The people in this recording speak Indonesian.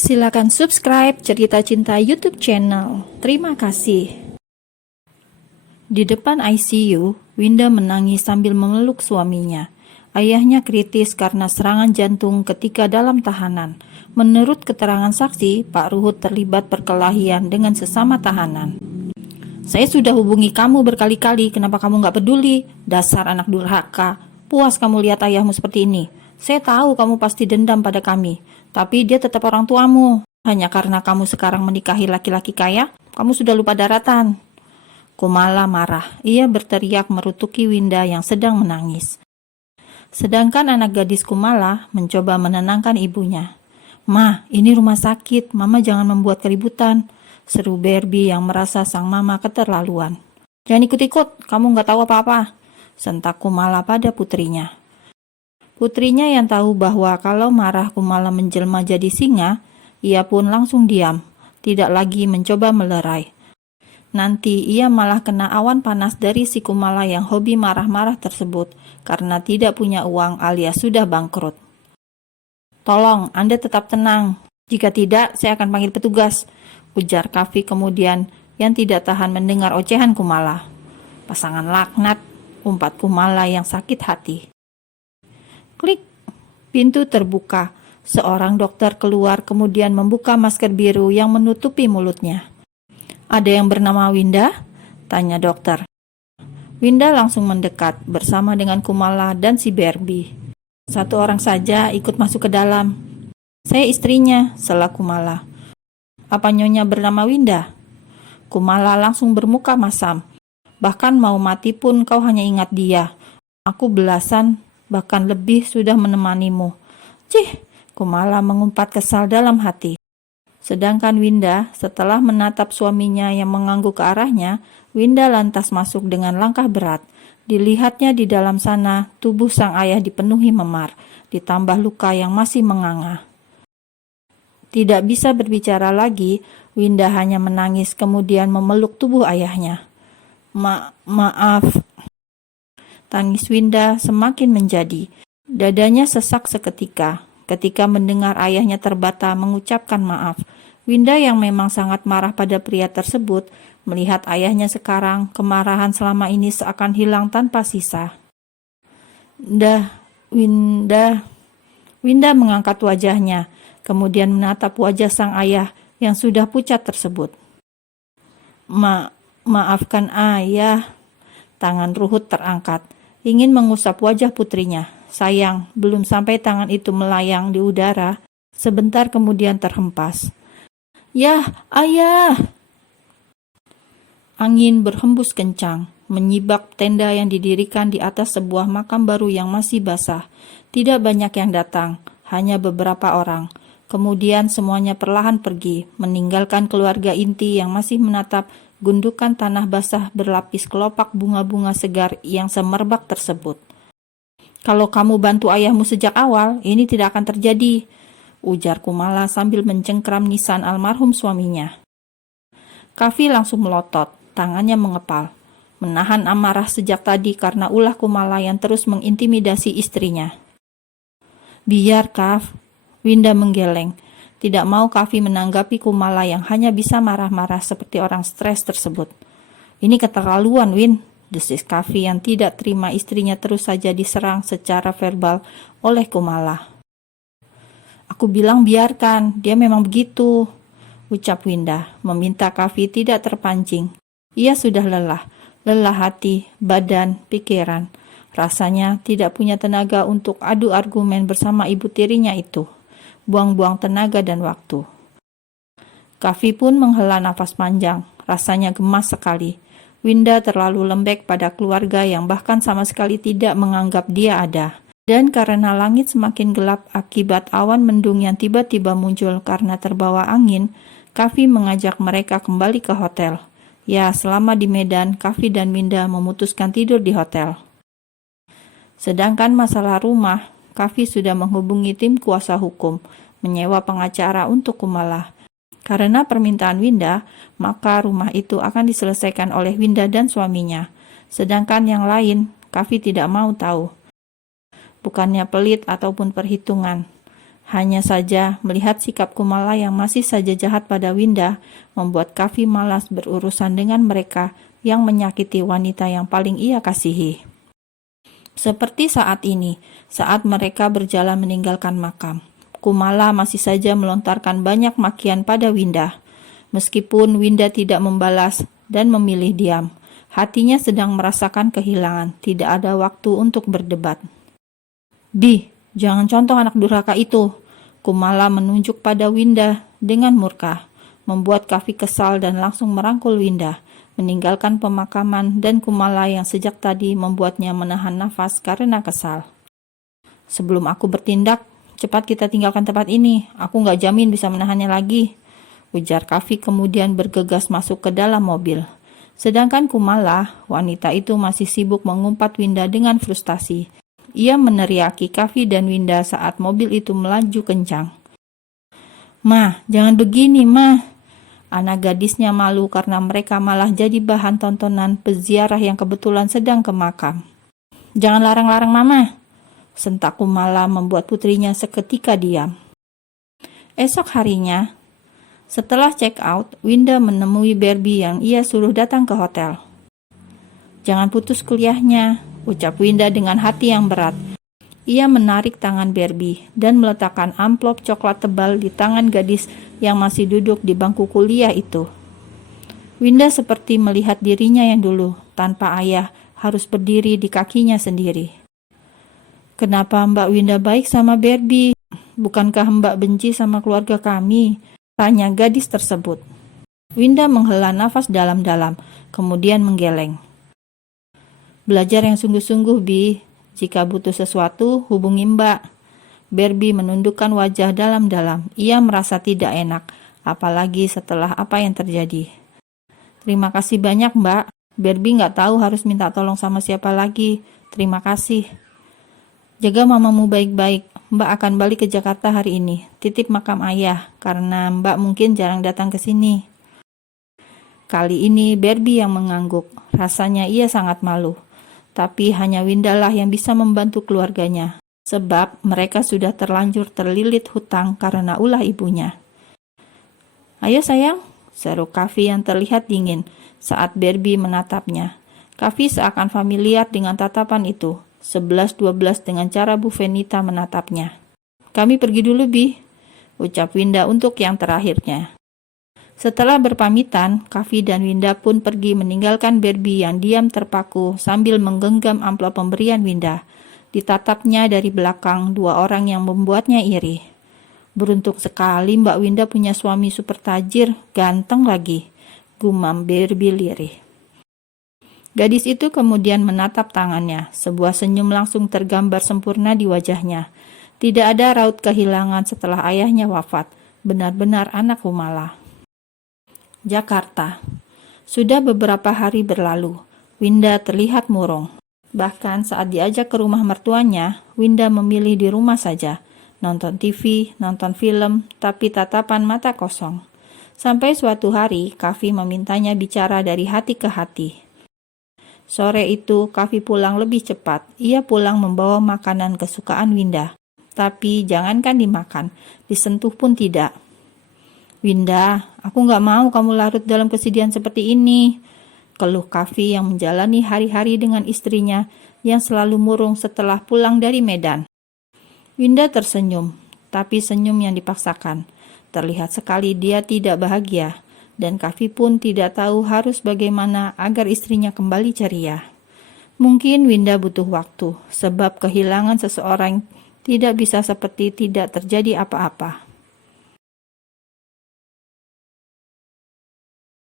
Silakan subscribe Cerita Cinta YouTube channel. Terima kasih. Di depan ICU, Winda menangis sambil memeluk suaminya. Ayahnya kritis karena serangan jantung ketika dalam tahanan. Menurut keterangan saksi, Pak Ruhut terlibat perkelahian dengan sesama tahanan. Saya sudah hubungi kamu berkali-kali, kenapa kamu nggak peduli? Dasar anak durhaka. Puas kamu lihat ayahmu seperti ini. Saya tahu kamu pasti dendam pada kami, tapi dia tetap orang tuamu. Hanya karena kamu sekarang menikahi laki-laki kaya, kamu sudah lupa daratan. Kumala marah. Ia berteriak merutuki Winda yang sedang menangis. Sedangkan anak gadis Kumala mencoba menenangkan ibunya. Ma, ini rumah sakit, mama jangan membuat keributan, seru Barbie yang merasa sang mama keterlaluan. Jangan ikut-ikut, kamu nggak tahu apa-apa, sentak Kumala pada putrinya. Putrinya yang tahu bahwa kalau marah Kumala menjelma jadi singa, ia pun langsung diam, tidak lagi mencoba melerai. Nanti ia malah kena awan panas dari si Kumala yang hobi marah-marah tersebut karena tidak punya uang alias sudah bangkrut. Tolong, Anda tetap tenang. Jika tidak, saya akan panggil petugas, ujar Kavi kemudian yang tidak tahan mendengar ocehan Kumala. Pasangan laknat, umpat Kumala yang sakit hati. Klik, pintu terbuka. Seorang dokter keluar kemudian membuka masker biru yang menutupi mulutnya. Ada yang bernama Winda? Tanya dokter. Winda langsung mendekat bersama dengan Kumala dan si Barbie. Satu orang saja ikut masuk ke dalam. Saya istrinya, sela Kumala. Apa nyonya bernama Winda? Kumala langsung bermuka masam. Bahkan mau mati pun kau hanya ingat dia. Aku belasan, bahkan lebih sudah menemanimu. Cih, Kumala mengumpat kesal dalam hati. Sedangkan Winda, setelah menatap suaminya yang mengangguk ke arahnya, Winda lantas masuk dengan langkah berat. Dilihatnya di dalam sana, tubuh sang ayah dipenuhi memar, ditambah luka yang masih menganga. Tidak bisa berbicara lagi, Winda hanya menangis kemudian memeluk tubuh ayahnya. Maaf. Tangis Winda semakin menjadi. Dadanya sesak seketika. Ketika mendengar ayahnya terbata mengucapkan maaf, Winda yang memang sangat marah pada pria tersebut, melihat ayahnya sekarang, kemarahan selama ini seakan hilang tanpa sisa. Winda mengangkat wajahnya, kemudian menatap wajah sang ayah yang sudah pucat tersebut. Maafkan ayah. Tangan Ruhut terangkat, ingin mengusap wajah putrinya. Sayang, belum sampai tangan itu melayang di udara, sebentar kemudian terhempas. Yah, ayah! Angin berhembus kencang, menyibak tenda yang didirikan di atas sebuah makam baru yang masih basah. Tidak banyak yang datang, hanya beberapa orang. Kemudian semuanya perlahan pergi, meninggalkan keluarga inti yang masih menatap gundukan tanah basah berlapis kelopak bunga-bunga segar yang semerbak tersebut. Kalau kamu bantu ayahmu sejak awal, ini tidak akan terjadi, ujar Kumala sambil mencengkram nisan almarhum suaminya. Kavi langsung melotot, tangannya mengepal, menahan amarah sejak tadi karena ulah Kumala yang terus mengintimidasi istrinya. Biar, Kav, Winda menggeleng. Tidak mau Kavi menanggapi Kumala yang hanya bisa marah-marah seperti orang stres tersebut. Ini keterlaluan, Win, desis Kavi yang tidak terima istrinya terus saja diserang secara verbal oleh Kumala. Aku bilang biarkan, dia memang begitu, ucap Winda, meminta Kavi tidak terpancing. Ia sudah lelah hati, badan, pikiran. Rasanya tidak punya tenaga untuk adu argumen bersama ibu tirinya itu. Buang-buang tenaga dan waktu. Kavi pun menghela nafas panjang, rasanya gemas sekali. Winda terlalu lembek pada keluarga yang bahkan sama sekali tidak menganggap dia ada. Dan karena langit semakin gelap akibat awan mendung yang tiba-tiba muncul karena terbawa angin, Kavi mengajak mereka kembali ke hotel. Ya, selama di Medan, Kavi dan Winda memutuskan tidur di hotel. Sedangkan masalah rumah, Kavi sudah menghubungi tim kuasa hukum, menyewa pengacara untuk Kumala. Karena permintaan Winda, maka rumah itu akan diselesaikan oleh Winda dan suaminya. Sedangkan yang lain, Kavi tidak mau tahu. Bukannya pelit ataupun perhitungan. Hanya saja melihat sikap Kumala yang masih saja jahat pada Winda membuat Kavi malas berurusan dengan mereka yang menyakiti wanita yang paling ia kasihi. Seperti saat ini, saat mereka berjalan meninggalkan makam, Kumala masih saja melontarkan banyak makian pada Winda. Meskipun Winda tidak membalas dan memilih diam, hatinya sedang merasakan kehilangan, tidak ada waktu untuk berdebat. "Bi, jangan contoh anak durhaka itu," Kumala menunjuk pada Winda dengan murka, membuat Kavi kesal dan langsung merangkul Winda, meninggalkan pemakaman dan Kumala yang sejak tadi membuatnya menahan nafas karena kesal. "Sebelum aku bertindak, cepat kita tinggalkan tempat ini. Aku nggak jamin bisa menahannya lagi," ujar Kavi kemudian bergegas masuk ke dalam mobil. Sedangkan Kumala, wanita itu masih sibuk mengumpat Winda dengan frustasi. Ia meneriaki Kavi dan Winda saat mobil itu melaju kencang. "Mah, jangan begini, Mah." Anak gadisnya malu karena mereka malah jadi bahan tontonan peziarah yang kebetulan sedang ke makam. "Jangan larang-larang Mama," sentak Kumala membuat putrinya seketika diam. Esok harinya, setelah check out, Winda menemui Barbie yang ia suruh datang ke hotel. "Jangan putus kuliahnya," ucap Winda dengan hati yang berat. Ia menarik tangan Barbie dan meletakkan amplop coklat tebal di tangan gadis yang masih duduk di bangku kuliah itu. Winda seperti melihat dirinya yang dulu, tanpa ayah, harus berdiri di kakinya sendiri. "Kenapa Mbak Winda baik sama Barbie? Bukankah Mbak benci sama keluarga kami?" tanya gadis tersebut. Winda menghela nafas dalam-dalam, kemudian menggeleng. "Belajar yang sungguh-sungguh, Bi. Jika butuh sesuatu, hubungi Mbak." Barbie menundukkan wajah dalam-dalam. Ia merasa tidak enak, apalagi setelah apa yang terjadi. "Terima kasih banyak, Mbak. Barbie nggak tahu harus minta tolong sama siapa lagi. Terima kasih. Jaga mamamu baik-baik. Mbak akan balik ke Jakarta hari ini. Titip makam ayah, karena Mbak mungkin jarang datang ke sini." Kali ini Barbie yang mengangguk. Rasanya ia sangat malu. Tapi hanya Winda lah yang bisa membantu keluarganya, sebab mereka sudah terlanjur terlilit hutang karena ulah ibunya. "Ayo sayang," seru Kavi yang terlihat dingin saat Barbie menatapnya. Kavi seakan familiar dengan tatapan itu, 11-12 dengan cara Bu Venita menatapnya. "Kami pergi dulu, Bi," ucap Winda untuk yang terakhirnya. Setelah berpamitan, Kavi dan Winda pun pergi meninggalkan Barbie yang diam terpaku sambil menggenggam amplop pemberian Winda. Ditatapnya dari belakang dua orang yang membuatnya iri. "Beruntung sekali Mbak Winda punya suami super tajir, ganteng lagi," gumam Barbie lirih. Gadis itu kemudian menatap tangannya. Sebuah senyum langsung tergambar sempurna di wajahnya. Tidak ada raut kehilangan setelah ayahnya wafat. Benar-benar anak Kumala. Jakarta. Sudah beberapa hari berlalu. Winda terlihat murung. Bahkan saat diajak ke rumah mertuanya, Winda memilih di rumah saja. Nonton TV, nonton film, tapi tatapan mata kosong. Sampai suatu hari, Kavi memintanya bicara dari hati ke hati. Sore itu, Kavi pulang lebih cepat. Ia pulang membawa makanan kesukaan Winda. Tapi jangankan dimakan, disentuh pun tidak. "Winda, aku gak mau kamu larut dalam kesedihan seperti ini," keluh Kavi yang menjalani hari-hari dengan istrinya yang selalu murung setelah pulang dari Medan. Winda tersenyum, tapi senyum yang dipaksakan. Terlihat sekali dia tidak bahagia, dan Kavi pun tidak tahu harus bagaimana agar istrinya kembali ceria. Mungkin Winda butuh waktu, sebab kehilangan seseorang tidak bisa seperti tidak terjadi apa-apa.